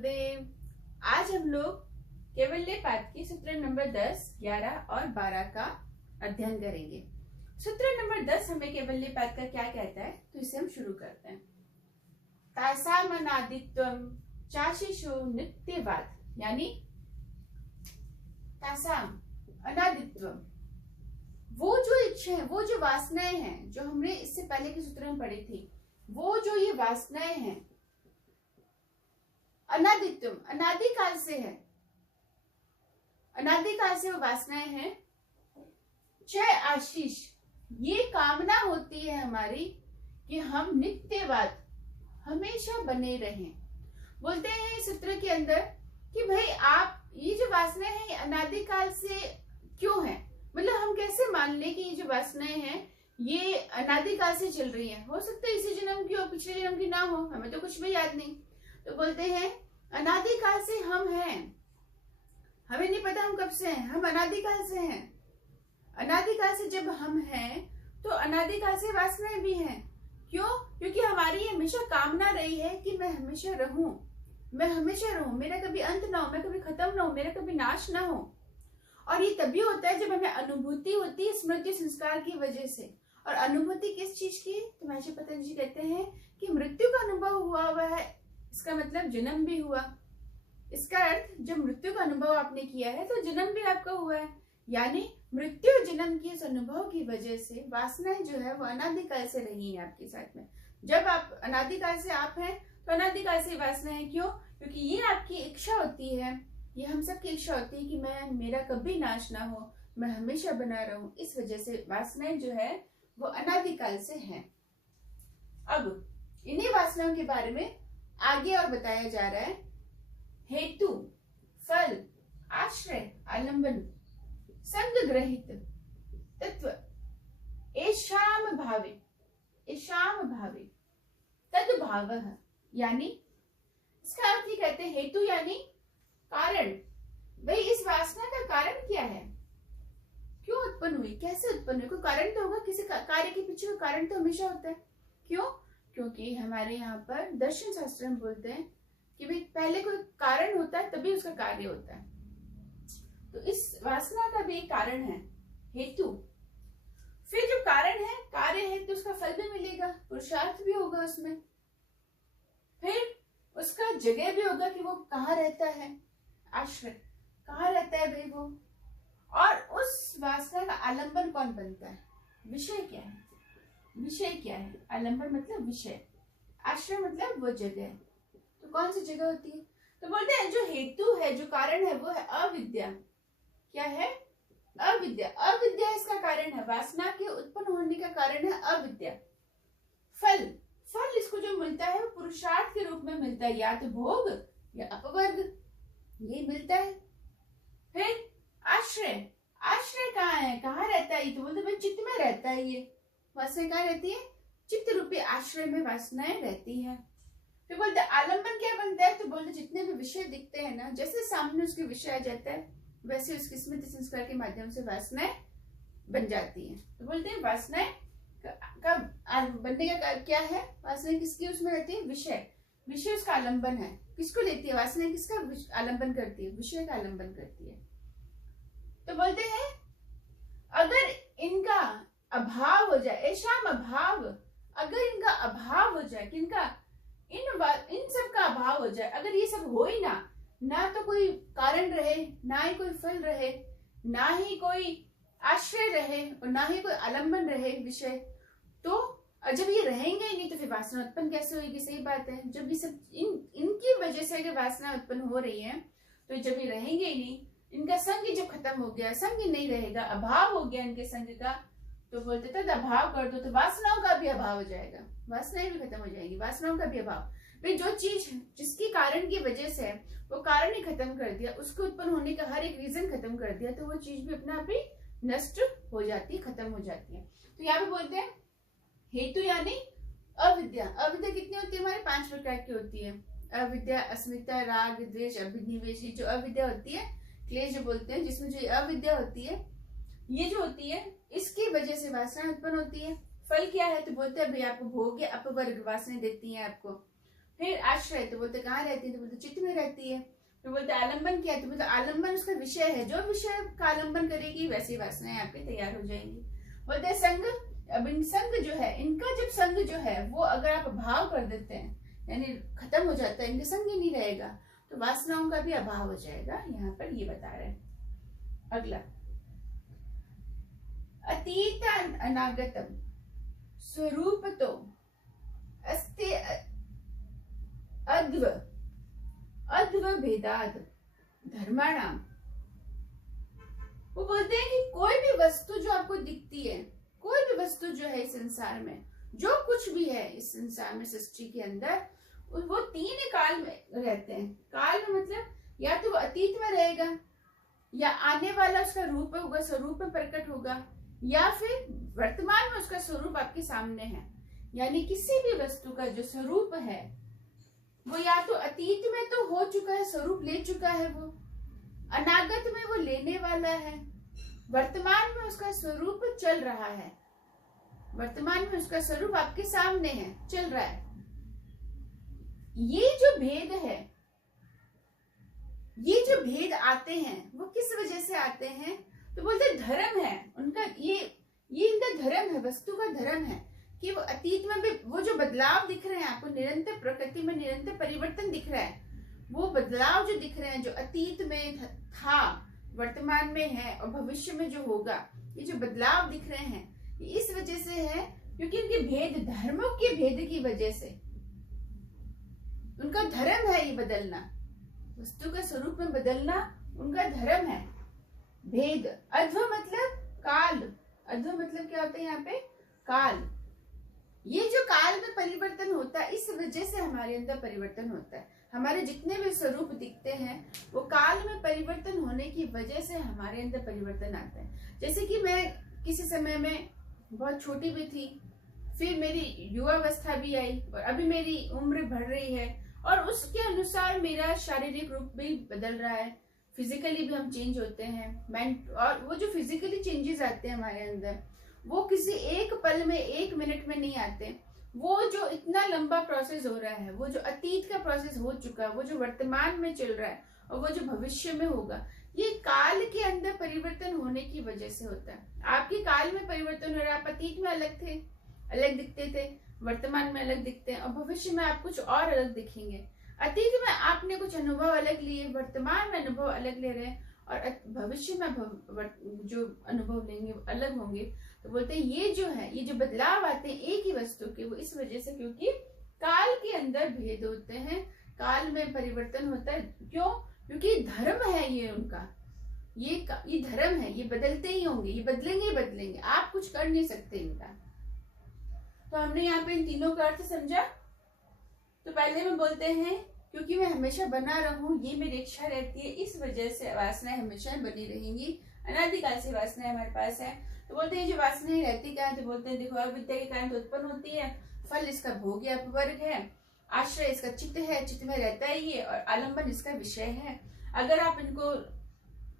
गुरुदेव। आज हम लोग कैवल्यपाद की सूत्र नंबर 10, 11 और 12 का अध्ययन करेंगे। सूत्र नंबर 10 हमें कैवल्यपाद का क्या कहता है, तो इसे हम शुरू करते हैं। तासाम अनादित्वम चाशिषु नित्यवाद, यानी तासाम अनादित्वम, वो जो इच्छा है, वो जो वासनाएं हैं, जो हमने इससे पहले के सूत्र में पढ़ी थी, वो जो ये वासनाएं हैं, अनादित्वम, अनादिकाल से है, अनादिकाल से वो वासनाएं हैं। जय आशीष, ये कामना होती है हमारी कि हम नित्यवाद, हमेशा बने रहें। बोलते हैं इस सूत्र के अंदर कि भाई आप ये जो वासनाएं हैं अनादिकाल से क्यों है, मतलब हम कैसे मान लें कि ये जो वासनाएं हैं ये अनादिकाल से चल रही है। हो सकता है इसी जन्म की हो, पिछले जन्म की ना हो, हमें तो कुछ भी याद नहीं। तो बोलते हैं अनादिकाल से हम हैं, हमें नहीं पता हम कब से हैं, हम अनादिकाल से हैं। अनादिकाल से जब हम हैं तो अनादिकाल से वासनाएं भी हैं। क्यों? क्योंकि हमारी हमेशा कामना रही है कि मैं हमेशा रहूं, मैं हमेशा रहूं, मेरा कभी अंत ना हो, मैं कभी खत्म ना हो, मेरा कभी नाश ना हो। और ये तभी होता है जब हमें अनुभूति होती है स्मृति संस्कार की वजह से। और अनुभूति किस चीज की? तो महर्षि पतंजलि कहते हैं कि मृत्यु का अनुभव हुआ है, इसका मतलब जन्म भी हुआ। इसका अर्थ जब मृत्यु का अनुभव आपने किया है तो जन्म भी आपका हुआ है। यानी मृत्यु जन्म के इस अनुभव की वजह से वासनाएं जो है वो अनादिकाल से रही है आपके साथ में। जब आप अनादिकाल से आप हैं तो अनादिकाल से वासनाएं क्यों? क्योंकि ये आपकी इच्छा होती है, ये हम सब की इच्छा होती है कि मेरा कभी नाश ना हो, मैं हमेशा बना रहूं। इस वजह से वासनाएं जो है वो अनादिकाल से हैं। अब इन्हीं वासनाओं के बारे में आगे और बताया जा रहा है। हेतु, फल, आश्रय, आलंबन, संग ग्रहित तत्व, एषाम भावे, एषाम भावे तद भावः, यानी इसका अर्थ ये कहते हैं हेतु यानी कारण। भाई इस वासना का कारण क्या है, क्यों उत्पन्न हुई, कैसे उत्पन्न हुई? कोई कारण तो होगा, किसी कार्य के पीछे कोई कारण तो हमेशा होता है। क्यों? क्योंकि हमारे यहाँ पर दर्शन शास्त्र में बोलते हैं कि भाई पहले कोई कारण होता है तभी उसका कार्य होता है। तो इस वासना का भी एक कारण है, हेतु। फिर जो कारण है, कार्य है, तो उसका फल भी मिलेगा, पुरुषार्थ भी होगा उसमें। फिर उसका जगह भी होगा कि वो कहाँ रहता है, आश्रय कहाँ रहता है भाई वो। और उस वासना का आलंबन कौन बनता है, विषय क्या है, विषय क्या है? आलंबन मतलब विषय, आश्रय मतलब वो जगह। तो कौन सी जगह होती है? तो बोलते हैं जो हेतु है, जो कारण है, वो है अविद्या। क्या है? अविद्या। अविद्या इसका कारण है, वासना के उत्पन्न होने का कारण है अविद्या। फल, फल इसको जो मिलता है वो पुरुषार्थ के रूप में मिलता है, या तो भोग या अपवर्ग, ये मिलता है। फिर आश्रय, आश्रय कहाँ है, कहाँ रहता है? तो बोलते भाई चित्त में रहता है। ये वासना कहाँ रहती है? चित्त रूपी आश्रय में वासनाएं रहती है। फिर बोलते आलंबन क्या बनता है? तो बोलते जितने भी विषय दिखते हैं ना, जैसे सामने उसके विषय आ जाता है वैसे उसकी स्मृति संस्कार के माध्यम से वासनाएं बन जाती हैं। तो बोलते हैं वासनाएं का बनने का क्या है? वासनाएं किसकी उसमें रहती है? विषय। विषय उसका आलंबन है। किसको लेती है वासनाएं? किसका आलंबन करती है? विषय का आलंबन करती है। तो बोलते हैं अगर इनका अभाव हो जाए, ऐशाम अभाव, अगर इनका अभाव हो जाए, किनका? इन सब का अभाव हो जाए, अगर ये सब हो ही ना तो कोई कारण रहे, ना ही कोई फल रहे, ना ही कोई आश्रय रहे, और ना ही कोई आलंबन रहे विषय, तो जब ये रहेंगे ही नहीं तो फिर वासना उत्पन्न कैसे होगी? सही बात है। जब ये सब इनकी वजह से अगर वासना उत्पन्न हो रही है तो जब ये रहेंगे ही नहीं, इनका संग जब खत्म हो गया, संग नहीं रहेगा, अभाव हो गया इनके संग का, तो बोलते थे अभाव कर दो तो वासनाओं का भी अभाव हो जाएगा, वासनाएं भी खत्म हो जाएगी, वासनाओं का भी अभाव। भाई जो चीज जिसकी कारण की वजह से वो कारण ही खत्म कर दिया, उसको उत्पन्न होने का हर एक रीजन खत्म कर दिया, तो वो चीज भी अपने आप ही नष्ट हो जाती है, खत्म हो जाती है। तो यहाँ पे बोलते हैं हेतु यानी अविद्या। अविद्या कितनी होती है? हमारे 5 प्रकार की होती है। अविद्या, अस्मिता, राग, द्वेष, अभिनिवेश। जो अविद्या होती है, क्लेश जो बोलते हैं, जिसमें जो अविद्या होती है, ये जो होती है, इसकी वजह से वासना उत्पन्न होती है। फल क्या है? तो बोलते हैं भाई आपको भोग या अपवर्ग वासनाएं देती हैं आपको। फिर आश्रय, तो बोलते कहाँ रहती है, तो बोलते चित्त में रहती है। तो बोलते आलंबन क्या है, तो बोलते आलंबन उसका विषय है, जो विषय का आलंबन करेगी वैसी वासनाएं आपकी तैयार हो जाएंगी। बोलते संग, अब इन संग जो है, इनका जब संग जो है वो अगर आप अभाव कर देते हैं, यानी खत्म हो जाता है, इनका संग ही नहीं रहेगा, तो वासनाओं का भी अभाव हो जाएगा। यहाँ पर ये बता रहे हैं। अगला, अतीत अनागतम स्वरूप तो अस्ति अद्व अद्व भेदाद धर्माणाम। वो बोलते हैं कि कोई भी वस्तु जो आपको दिखती है, कोई भी वस्तु जो है इस संसार में, जो कुछ भी है इस संसार में, सृष्टि के अंदर, वो तीन काल में रहते हैं। काल में मतलब या तो वो अतीत में रहेगा, या आने वाला उसका रूप होगा, स्वरूप में प्रकट होगा, या फिर वर्तमान में उसका स्वरूप आपके सामने है। यानी किसी भी वस्तु का जो स्वरूप है वो या तो अतीत में तो हो चुका है, स्वरूप ले चुका है, वो अनागत में वो लेने वाला है, वर्तमान में उसका स्वरूप चल रहा है, वर्तमान में उसका स्वरूप आपके सामने है, चल रहा है। ये जो भेद है, ये जो भेद आते हैं वो किस वजह से आते हैं, तो बोलते धर्म है उनका, ये इनका धर्म है, वस्तु का धर्म है कि वो अतीत में भी वो जो बदलाव दिख रहे हैं आपको, निरंतर प्रकृति में निरंतर परिवर्तन दिख रहा है, वो बदलाव जो दिख रहे हैं, जो अतीत में था, वर्तमान में है और भविष्य में जो होगा, ये जो बदलाव दिख रहे हैं, ये इस वजह से है क्योंकि उनके भेद, धर्मों के भेद की वजह से, उनका धर्म है ये बदलना, वस्तु का स्वरूप में बदलना उनका धर्म है। भेद, अध्व मतलब काल, अध्व मतलब क्या होता है यहाँ पे, काल। ये जो काल में परिवर्तन होता है, इस वजह से हमारे अंदर परिवर्तन होता है। हमारे जितने भी स्वरूप दिखते हैं वो काल में परिवर्तन होने की वजह से हमारे अंदर परिवर्तन आता है। जैसे कि मैं किसी समय में बहुत छोटी भी थी, फिर मेरी युवावस्था भी आई और अभी मेरी उम्र बढ़ रही है, और उसके अनुसार मेरा शारीरिक रूप भी बदल रहा है, फिजिकली भी हम चेंज होते हैं। और वो जो फिजिकली चेंजेस आते हैं हमारे अंदर, वो किसी एक पल में, एक मिनट में नहीं आते। वो जो इतना लंबा प्रोसेस हो रहा है, वो जो अतीत का प्रोसेस हो चुका है, वो जो वर्तमान में चल रहा है और वो जो भविष्य में होगा, ये काल के अंदर परिवर्तन होने की वजह से होता है। आपके काल में परिवर्तन हो रहा है, आप अतीत में अलग थे, अलग दिखते थे, वर्तमान में अलग दिखते हैं और भविष्य में आप कुछ और अलग दिखेंगे। अतीत में आपने कुछ अनुभव अलग लिए, वर्तमान में अनुभव अलग ले रहे हैं और भविष्य में जो अनुभव लेंगे वो अलग होंगे। तो बोलते हैं ये जो है, ये जो बदलाव आते हैं एक ही वस्तु के, वो इस वजह से क्योंकि काल के अंदर भेद होते हैं, काल में परिवर्तन होता है। क्यों? क्योंकि धर्म है ये उनका, ये धर्म है, ये बदलते ही होंगे, ये बदलेंगे बदलेंगे, आप कुछ कर नहीं सकते इनका। तो हमने यहाँ पे इन तीनों का अर्थ समझा। तो पहले में बोलते हैं क्योंकि मैं हमेशा बना रहूं, ये मेरी इच्छा रहती है, इस वजह से वासनाएं हमेशा बनी रहेंगी, अनादिकाल से वासनाएं हमारे पास है। तो बोलते हैं जो वासनाएं रहती क्या है, तो बोलते हैं देखो अविद्या के कारण तो उत्पन्न होती है, फल इसका भोग या अपवर्ग है, आश्रय इसका चित्त है, चित्त में रहता है ये, और आलंबन इसका विषय है। अगर आप इनको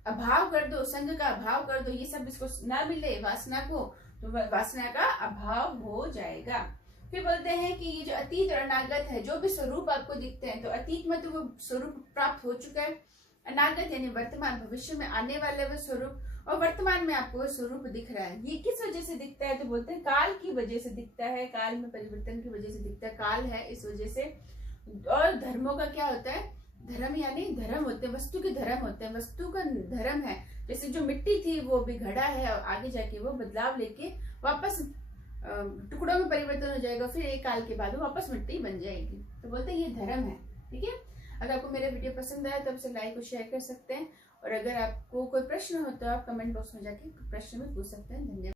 अभाव कर दो, संग का अभाव कर दो, ये सब इसको ना मिले वासना को, तो वासना का अभाव हो जाएगा। फिर बोलते हैं कि ये जो अतीत और अनागत है, जो भी स्वरूप आपको दिखते हैं, तो अतीत में तो वो स्वरूप प्राप्त हो चुका है, अनागत यानी वर्तमान, भविष्य में आने वाले वो स्वरूप, और वर्तमान में आपको वो स्वरूप दिख रहा है। ये किस वजह से दिखता है, तो बोलते हैं काल की वजह से दिखता है, काल में परिवर्तन की वजह से दिखता है, काल है इस वजह से। और धर्मों का क्या होता है, धर्म यानी धर्म होते हैं, वस्तु के धर्म होते हैं, वस्तु का धर्म है। जैसे जो मिट्टी थी वो भी घड़ा है और आगे जाके वो बदलाव लेके वापस टुकड़ों में परिवर्तन हो जाएगा, फिर एक काल के बाद वो वापस मिट्टी बन जाएगी। तो बोलते हैं ये धर्म है। ठीक है, अगर आपको मेरा वीडियो पसंद आया तो आप लाइक और शेयर कर सकते हैं, और अगर आपको कोई प्रश्न हो तो आप कमेंट बॉक्स में जाके प्रश्न में पूछ सकते हैं। धन्यवाद।